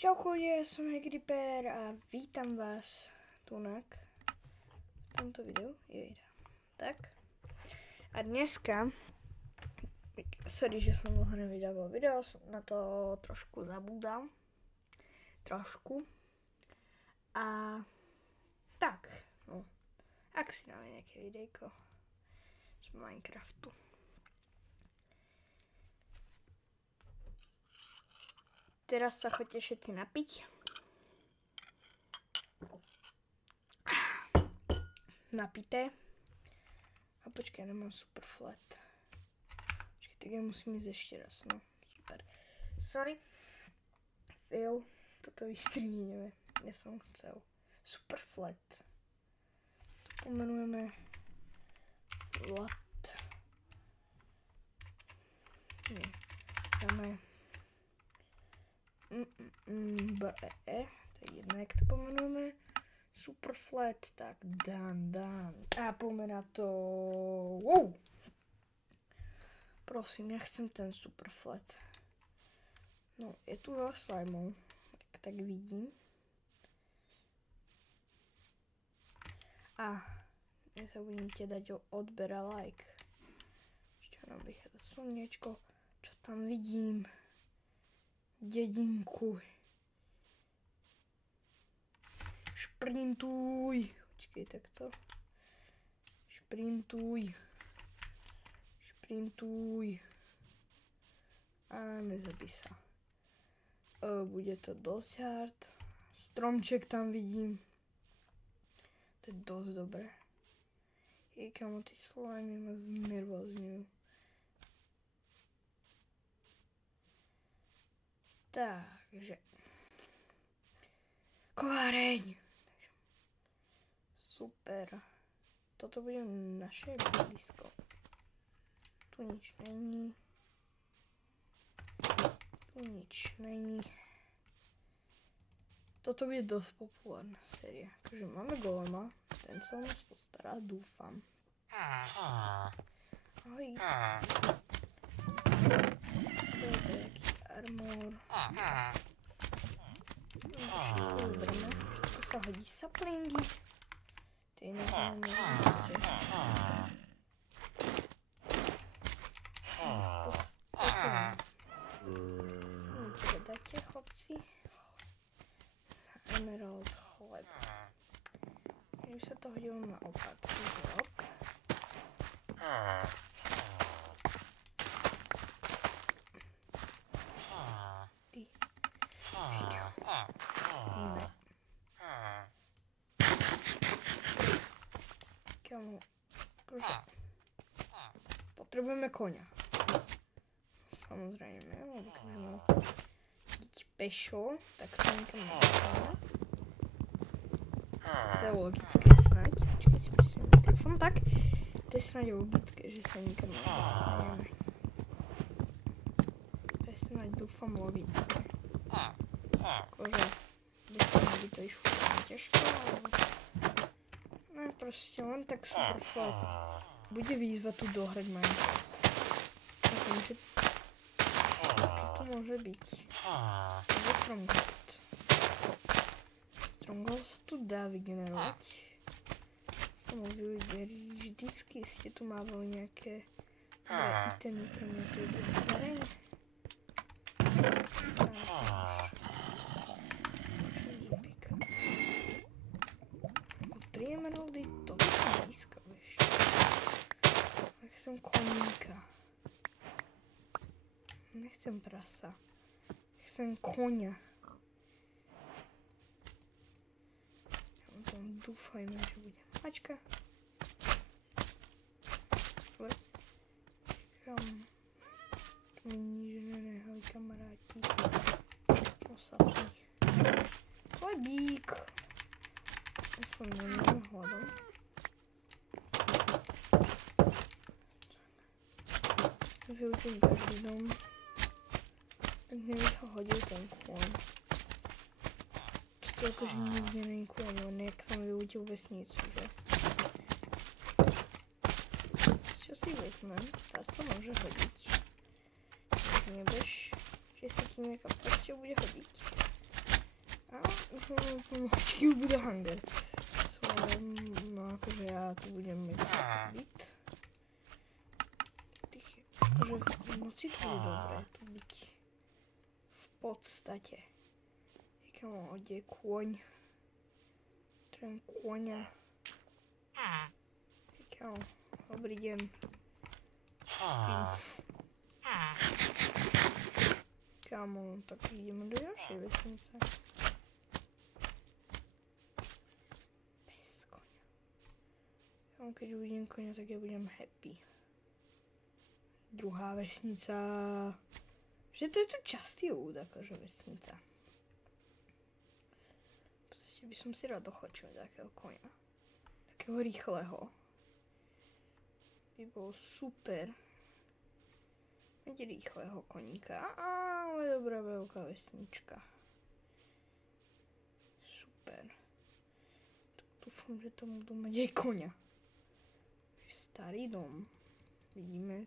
Čauko, ja som Hegriper a vítam vás tunak v tomto videu. Tak. A dneska, sorry, že som dlho nevydával video, som na to trošku zabúdal. A tak, no, ak si dáme nejaké videjko z Minecraftu. Teraz sa choďte všetci napiť. Napité. A počkaj, nemám super flat. Počkaj, tak ja musím ísť ešte raz, no. Super. Sorry. Fail. Toto vystrihneme. Ja som chcel. Super flat. To pomenujeme flat. Nie. Dáme B-E, to je jedno, jak to pomenujeme. Super flat, tak dan. A poďme na to. Wow. Prosím, ja chcem ten super flat. No, je tu veľa slimeov, tak vidím. A nezabudnite dať odber a like. Ešte nám vychádza slniečko, čo tam vidím. Dedinku. Šprintuj. Počkej, takto. Šprintuj. A nezabí sa. Bude to dosť hard. Stromček tam vidím. To je dosť dobré. Kamo, tí slimy ma znervozňujú. Takže kováreň. Super. Toto bude naše bydlisko. Tu nič není. Toto bude dosť populárna séria. Takže máme golema. Ten sa o nás postará, dúfam. Ahoj. To je taký armor. To sa hodí saplingy. To je neznáme. Dáte, chlapci. Emerald chleb. Už sa to hodilo naopak. Potrebujeme koňa. Samozrejme, lebo keď mám byť pešo, tak to niekam nedostaneme. To je logické snáď. Počkaj si prosím mikrofón. Tak, to je snáď logické, že sa nikam nedostaneme. To je snáď dúfam logické. Akože, dúfam, by to išlo ťažko, ale no proste len tak super flat. Bude výzva tu dohrať Minecraft. Aký to môže byť? Bude Stronghold. Stronghold sa tu dá vygenerovať. Vždycky ste tu mávali nejaké itemy, pre mňa to je vytvoreň. 3 emeraldy, to by som získal ešte. Chcem koníka. Nechcem prasa. Chcem koňa. Ja tam dúfajme, že bude mačka. Dobre. Čakám. Tu mi nič nenehali kamaráti. Posapni. Chlebík. Aspoň nemám hladom. Vyučím každý dom. Tak neviem sa hodil ten kôň. Čo to akože nikde není kôň, len nejak som vyučil vesnicu, že? Čo si vezmem? Tá sa môže hodiť. Nebudeš, že sa ti nejaká proste bude hodiť. Pomaličky už bude hunger. No akože ja tu budem mať byt. Akože v noci to je dobré tu byť. V podstate. Kamo, kde je kôň? Trem kôňa. Kamo, dobrý deň. Spím. Kamo, tak ideme do ďalšej vesnice. Bez koňa. Kamo, keď uvidím koňa, tak ja budem happy. Druhá vesnica. Že to je tu častý ľud, akože vesnica. Proste by som si rád dochočil takého koňa. Takého rýchleho. By bol super. Mať rýchleho koníka. Ale dobrá veľká vesnička. Super. Dúfam, že tam budú mať aj koňa. Starý dom. Vidíme,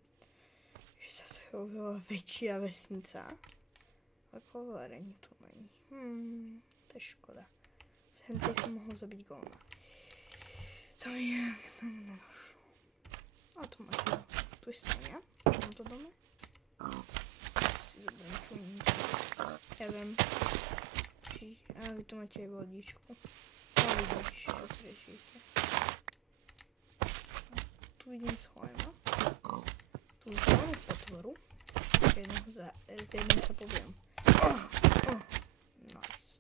že zase je oveľa väčšia vesnica. Ako varení tu není. To je škoda. Hentej som mohol zabiť golema. To je... A to máš. Tu je stania. V tomto dome. Si zoberiem čuník. Ja viem. A vy tu máte aj vodičku. A vy ďalšie odrežíte. Tu vidím slajma. Tu mám potvoru. Z jedného sa poviem. Nice.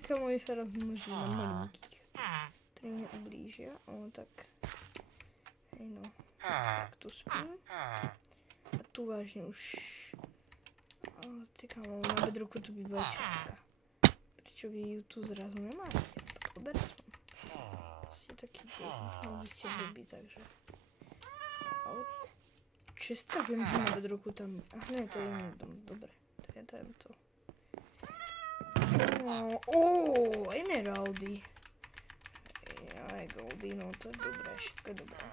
Kamo, sa rozmnoží na malinkých. Ktorí mne ublížia. Tak... Hej no. Tak tu spím. A tu vážne už... Ty kamo, na bedroku tu býva časka. Prečo vy ju tu zrazu nemáte? Pod kobercom. Ste taký blbý, ste blbý, takže... Ale... Česta viem, že na bedroku tam... Ne, to je iný dom, dobre. To je tento. Emeraldy. Aj goldy, no to je dobré, všetko je dobré.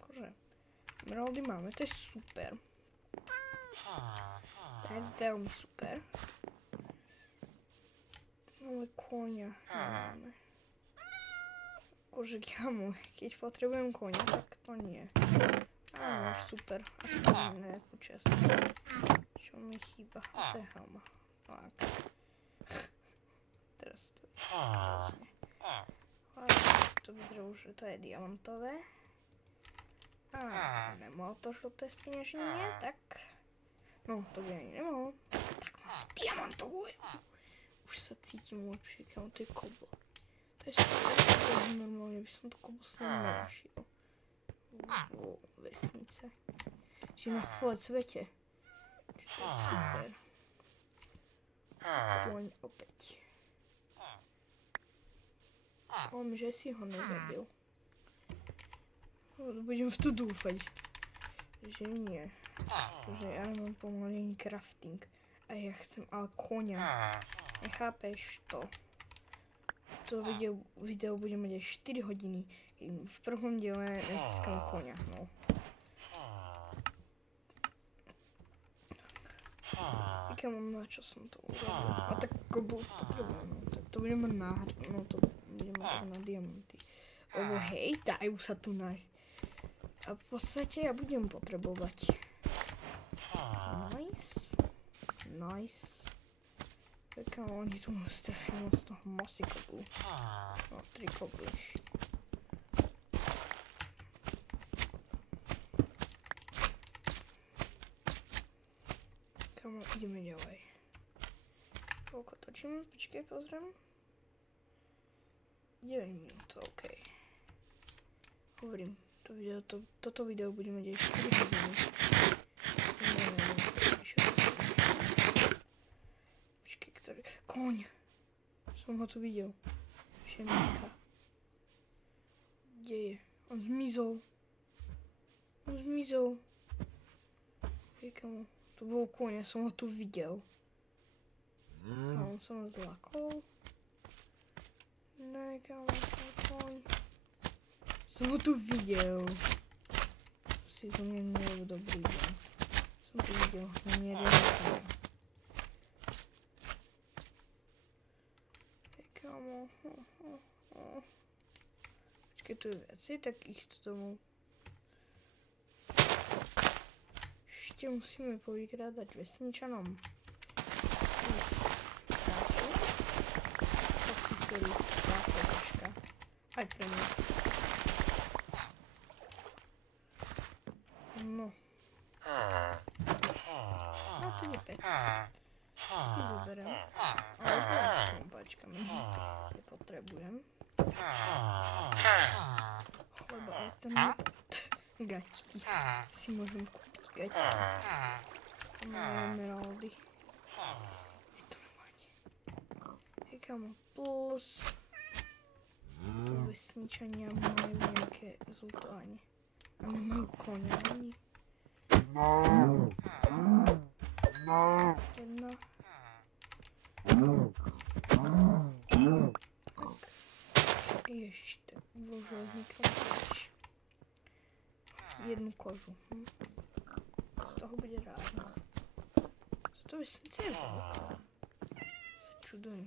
Akože, emeraldy máme, to je super. To je veľmi super. Ale koňa nemáme. Akože, kamo, keď potrebujem koňa, tak to nie. Áno, super. Až to mám nejakú časť. Čo mi chýba? To je helma. Tak. Teraz to je hrozne. To vyzerá už, že to je diamantové. Nemohol to žlté spiňaženie, tak... No, to by ani nemohol. Tak mám diamantovú. Už sa cítim lepšie, kamo, to je kobl. To je super, normálne by som to kobosne nenašiel. Vesnice. Čiže na fole svete. Čiže to je super. Kôň opäť. Mám, že si ho nezabil. Budem v to dúfať. Že nie. Že ja mám pomaly crafting. A ja chcem ale koňa. Nechápeš to? To video bude mať aj 4 hodiny. V prvom diele nezískam koňa. No. Kamo, na čo som to urobil? A tak kobl potrebujem. No. Tak to budem mať náhradu. No to budem mať na diamanty. Lebo hej, dajú sa tu nájsť. A v podstate ja budem potrebovať. Nice. Nice. Kamo, oni tu majú strašne moc toho mosi koblu. No, 3 kobly. Kamo, ideme ďalej. Koľko točím? Počkej, pozriem. 9 minút, OK. Hovorím, toto video budeme mať aj 4 hodiny. Počkej, ktorý... Koň! Som ho tu videl. Šeminka. Kde je? On zmizol. On zmizol. Hej, kamo. To bol koň, ja som ho tu videl. A on sa ma zlakol. Ne, kamo, koň. Som ho tu videl. Si to mne nebol dobrý deň. Som tu videl, no nie riešil. Keď tu je viacej, tak ich domov. Ešte musíme povykrádať vesničanom. Aj pre mňa. No. No tu je pec. Si zoberiem. Ale páčkami. Nepotrebujem. Chleba, ale ten gaťky. Si môžem kúpiť gaťky. Emeraldy. Vy to máte. Hej kamo, plus. Tu vesničania majú nejaké zútovanie. A nemajú konia ani. Jedna. Tak. Ježiš, tak bože, vznikla tiež. Jednu kožu. Z toho bude rád. Toto vesnice je veľká. Sa čudujem.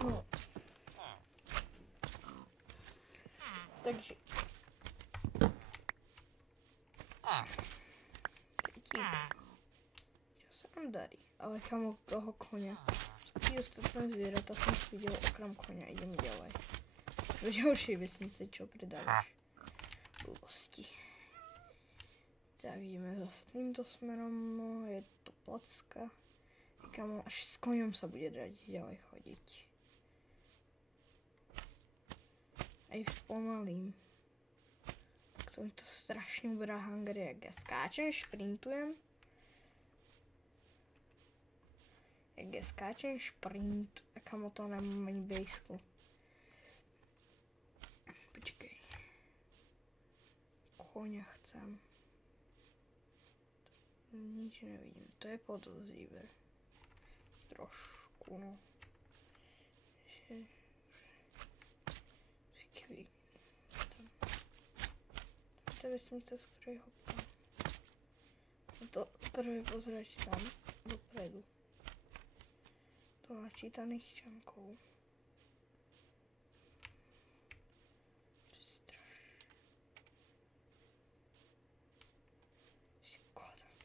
No. Takže. Čo sa nám darí? Ale kamo toho konia. Tí ostatné zvieratá som videl okrem konia. Idem ďalej. Do ďalšej vesnice, čo predávaš. Blbosti. Tak ideme zase týmto smerom. No, je to placka. Kamo, až s koňom sa bude dať ďalej chodiť. Aj spomalím. To mi to strašne uberá hangry, jak ja skáčem, šprintujem. Jak ja skáčem, a kamo to nemám ani bejsku. Počkej. Koňa chcem. Nič nevidím, to je podozrivé. Trošku, no. To je vesnica, z ktorej hopám. To prvé pozrieť tam, dopredu. Do načítaných čankov. To je strašné. Si kodám.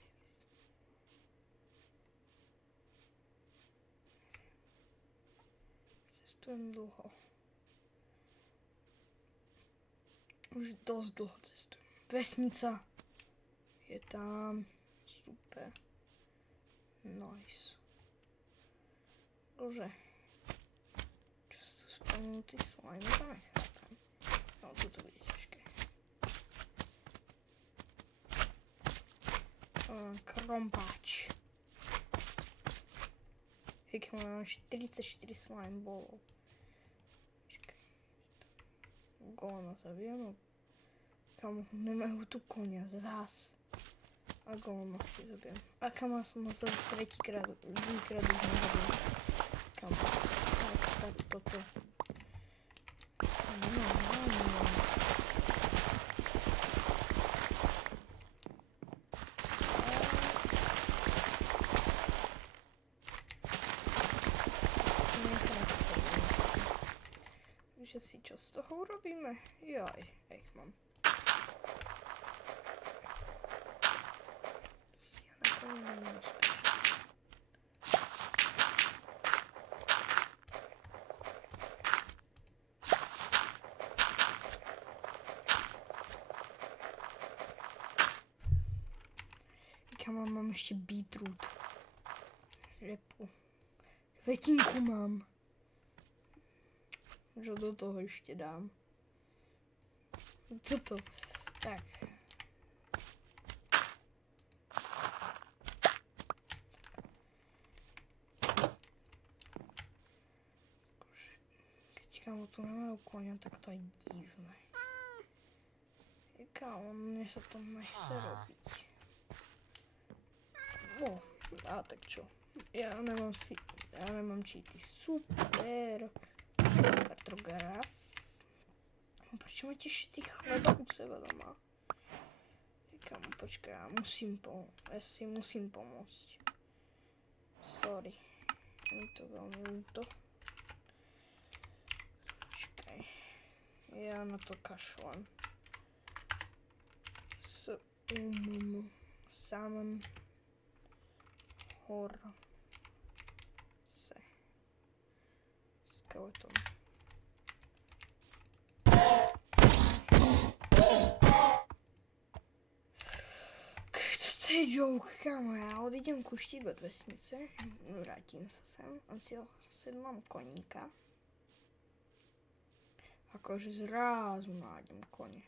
Cestujem dlho. Už dosť dlho cestujem. Vesnica je tam. Super. Nice. Bože. Čo sú tu spomenutí slime? To nechápam. No, toto bude ťažké. Krompáč. Hej, mám 44 slime bolov. Gona zabijem. Kamo, nemajú tu konia, zás. A gona si zabijem. A kamo, som ho zase druhýkrát už nezabijem. Kamo, tak toto. No. Že si čo z toho urobíme? Jaj, ich mám. Si ja nakoniec neúspešný. Kam mám ešte beetroot. Repu. Kvetinku mám. Že do toho ešte dám. Co to? Tak. Keď kámo tu nemajú konia, tak to je divné. Kámo, mne sa to nechce robiť. A tak čo? Ja nemám cheaty. Super. Kartograf. Prečo máte všetci chleba u seba doma? Kamo, počkaj, ja si musím pomôcť. Sorry. Je to veľmi ľúto. Počkaj. Ja na to kašlem. Salmon. Se. Skeleton. To je joke, kámo, ja odídem kuštík od vesnice, vrátim sa sem a si sedlám koníka. Akože zrazu nájdem kone.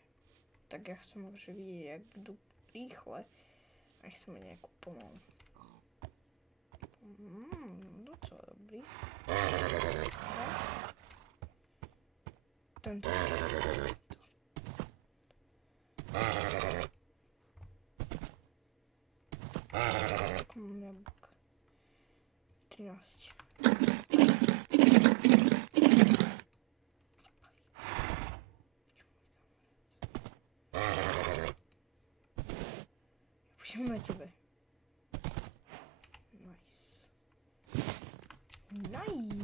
Tak ja chcem akože vidieť, jak idú rýchle a chcem mať nejakú pomalu. Docela dobrý. Tento. Jablk. 13. Pôjdem na tebe. Nice.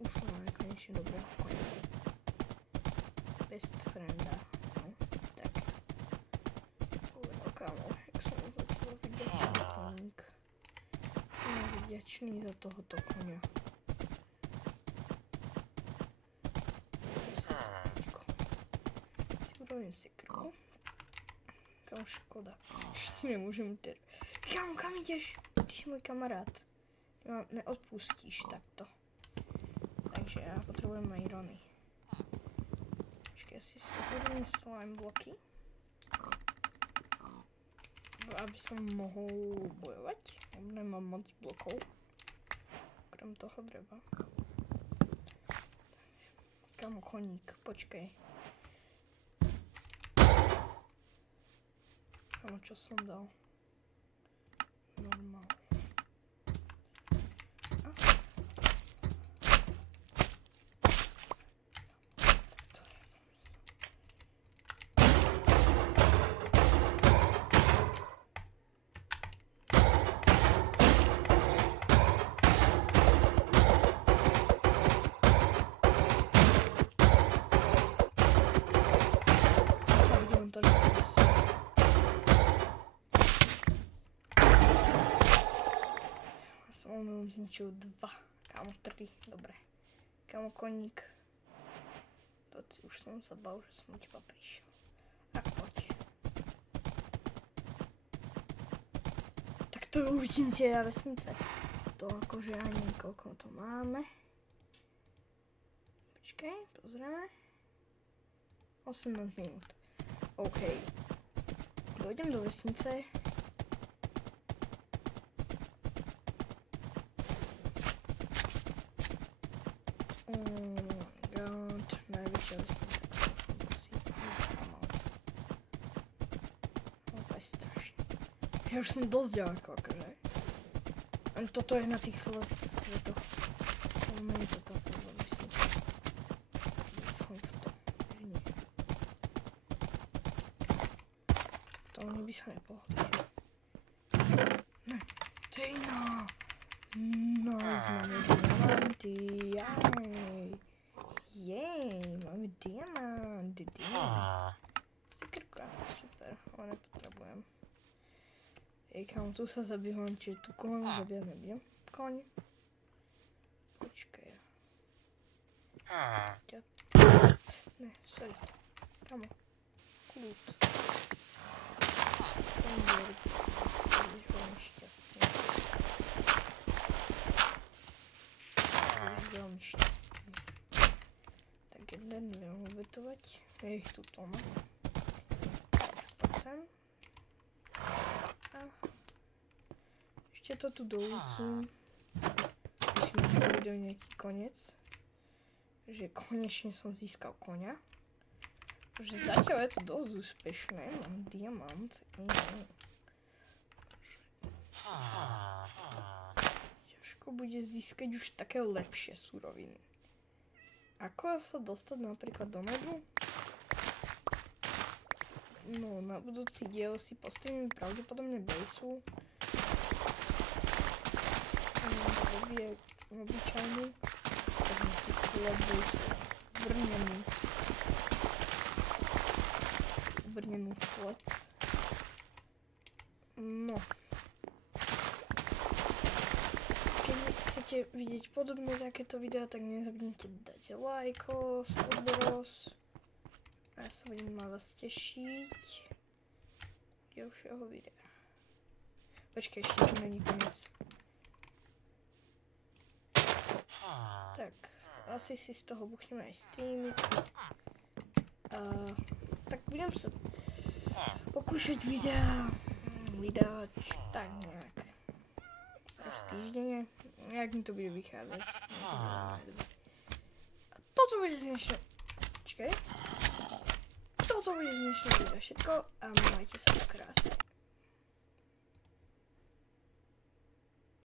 Už máme konečne dobrého konia. Best frienda. No, tak. Uvedal kámo, jak som za teba vďačný koník. Som vďačný za tohoto konia. Si urobím si krku. Kámo, škoda. Ešte nemôžem ter... Kámo, kam ideš? Ty si môj kamarát. No, neodpustíš takto. Takže ja potrebujem irony. Počkaj, ja si z toho urobím slime bloky. Aby som mohol bojovať. Nemám moc blokov. Okrem toho dreva. Kámo, koník, počkaj. Kámo, čo som dal? Normál. Som zničil 2, kámo 3, dobre. Kámo koník. Už som sa bál, že som u teba prišiel. Tak poď. Tak to uvidím tie vesnice. To akože ani koľko to máme. Počkaj, pozrieme. 18 minút. OK. Dojdem do vesnice. Najväčšia vesnica, ktorú som mal. To je strašné. Ja už som dosť ďaleko, akože. Ani toto je na tých svetoch. Nie je to táto vesnica. Dúfam v to, že nie. To oni by sa nepohodli. Ne, to je iná. Nice, máme diamanty, jaj. Jej, máme diamanty. Sikrka, super, ale nepotrebujem. Kámo, tu sa zabíham, čiže tu koho zabíjam. Koň. Počkaj. Ne, sorry. Kámo, kľud. Budeš veľmi šťastný. Veľmi šťastný. Tak jeden budem obetovať. Ja ich tu mám. Poď sem. A ešte to tu dolútim. Myslím, že to bude nejaký koniec. Že konečne som získal koňa. Že zatiaľ je to dosť úspešné. Mám diamant. ťažko bude získať už také lepšie suroviny. Ako sa dostať napríklad do medu? No, na budúci diel si postavím pravdepodobne bejsu. Je obyčajný. Tak si chvíľa bejsu. Brnenú flet. No. Keď chcete vidieť podobné takéto videá, tak nezabudnite dať lajkos, odberos. A ja sa budem na vás tešiť ďalšieho videa. Počkaj, ešte to není koniec. Tak, asi si z toho buchneme aj s tým. Tak budem sa pokúšať vydávať tak nejak raz týždenne, nejak mi to bude vychádzať. A toto bude z dnešného... Počkaj. Toto bude z dnešného videa všetko a majte sa krásne.